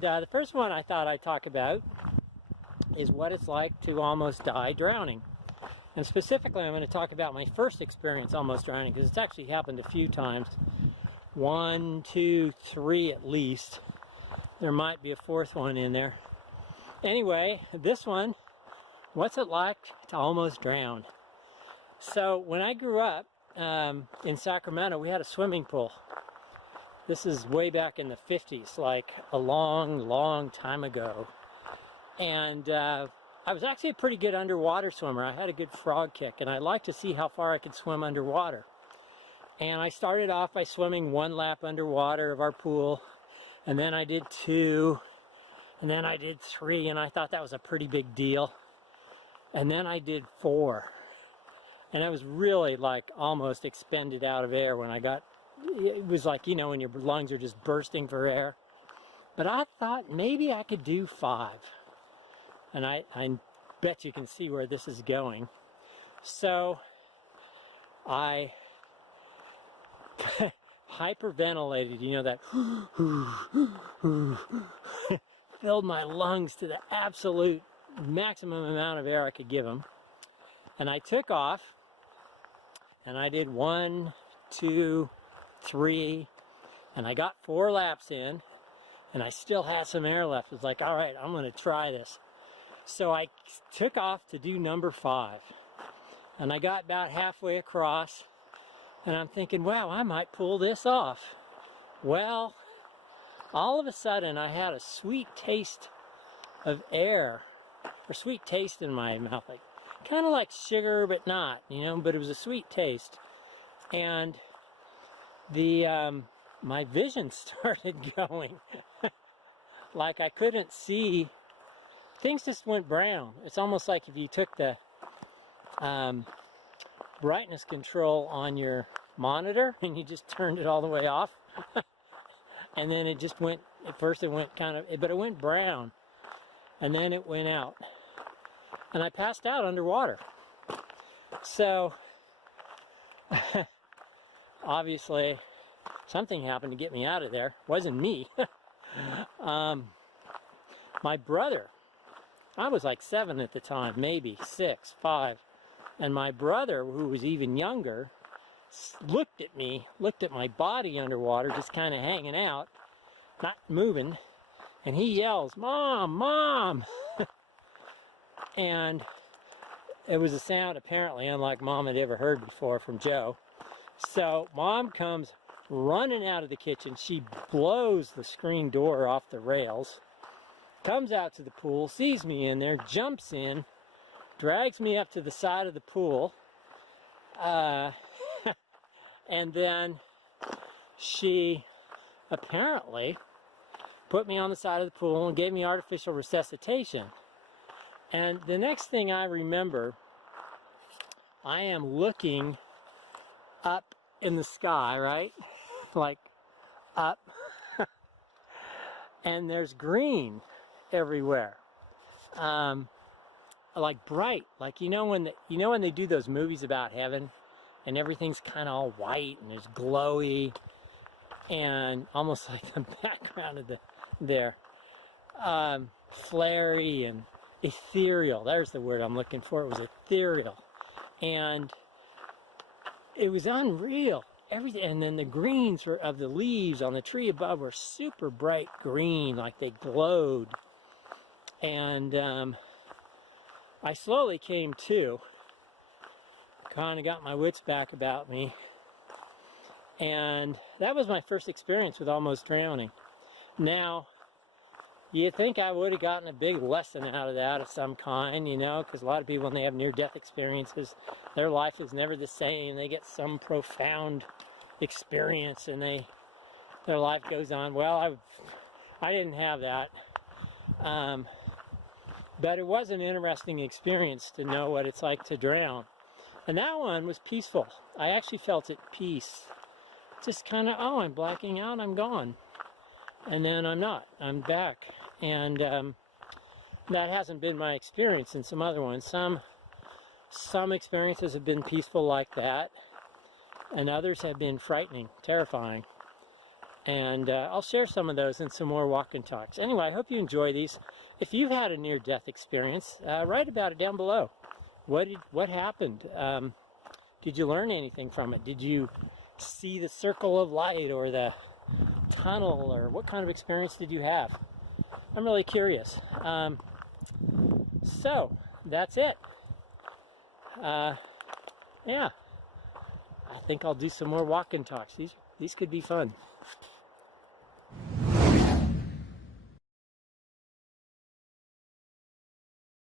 the first one I thought I'd talk about is what it's like to almost die drowning. And specifically, I'm going to talk about my first experience almost drowning, because it's actually happened a few times. 1, 2, 3 at least. There might be a fourth one in there. Anyway, this one, what's it like to almost drown? So when I grew up in Sacramento, we had a swimming pool. This is way back in the 50s, like a long time ago. And I was actually a pretty good underwater swimmer. I had a good frog kick, and I liked to see how far I could swim underwater. And I started off by swimming 1 lap underwater of our pool, and then I did 2, and then I did 3, and I thought that was a pretty big deal. And then I did 4. And I was really like almost expended out of air when I got, it was like, you know, when your lungs are just bursting for air. But I thought maybe I could do 5. And I bet you can see where this is going. So I hyperventilated, you know, that filled my lungs to the absolute maximum amount of air I could give them. And I took off, and I did 1, 2, 3, and I got 4 laps in, and I still had some air left. It was like, all right, I'm going to try this. So I took off to do number 5, and I got about halfway across, and I'm thinking, wow, I might pull this off. Well, all of a sudden I had a sweet taste of air, or sweet taste in my mouth, like kind of like sugar, but not, you know, but it was a sweet taste. And the my vision started going. Like I couldn't see. Things just went brown. It's almost like if you took the brightness control on your monitor and you just turned it all the way off. And then it just went, at first it went kind of, but it went brown. And then it went out. And I passed out underwater. So, obviously, something happened to get me out of there. It wasn't me. My brother, I was like 7 at the time, maybe 6, 5. And my brother, who was even younger, looked at me, looked at my body underwater, just kind of hanging out, not moving. And he yells, "Mom, Mom!" And it was a sound apparently unlike Mom had ever heard before from Joe. So Mom comes running out of the kitchen. She blows the screen door off the rails, comes out to the pool, sees me in there, jumps in, drags me up to the side of the pool, and then she apparently put me on the side of the pool and gave me artificial resuscitation. And the next thing I remember, I am looking up in the sky, right? Like up. And there's green everywhere. Like bright, like you know when they do those movies about heaven and everything's kind of all white and it's glowy and almost like the background of there flary and ethereal. There's the word I'm looking for. It was ethereal, and it was unreal. Everything, and then the greens of the leaves on the tree above were super bright green, like they glowed. And I slowly came to, kind of got my wits back about me, and that was my first experience with almost drowning. Now, you'd think I would have gotten a big lesson out of that of some kind, you know, because a lot of people, when they have near-death experiences, their life is never the same. They get some profound experience and their life goes on. Well, I didn't have that. But it was an interesting experience to know what it's like to drown. And that one was peaceful. I actually felt at peace. Just kind of, oh, I'm blacking out, I'm gone. And then I'm not, I'm back. And that hasn't been my experience in some other ones. Some experiences have been peaceful like that, and others have been frightening, terrifying. And I'll share some of those in some more walk and talks. Anyway, I hope you enjoy these. If you've had a near-death experience, write about it down below. What happened? Did you learn anything from it? Did you see the circle of light or the tunnel, or what kind of experience did you have? I'm really curious. So that's it. Yeah, I think I'll do some more walk and talks. These could be fun.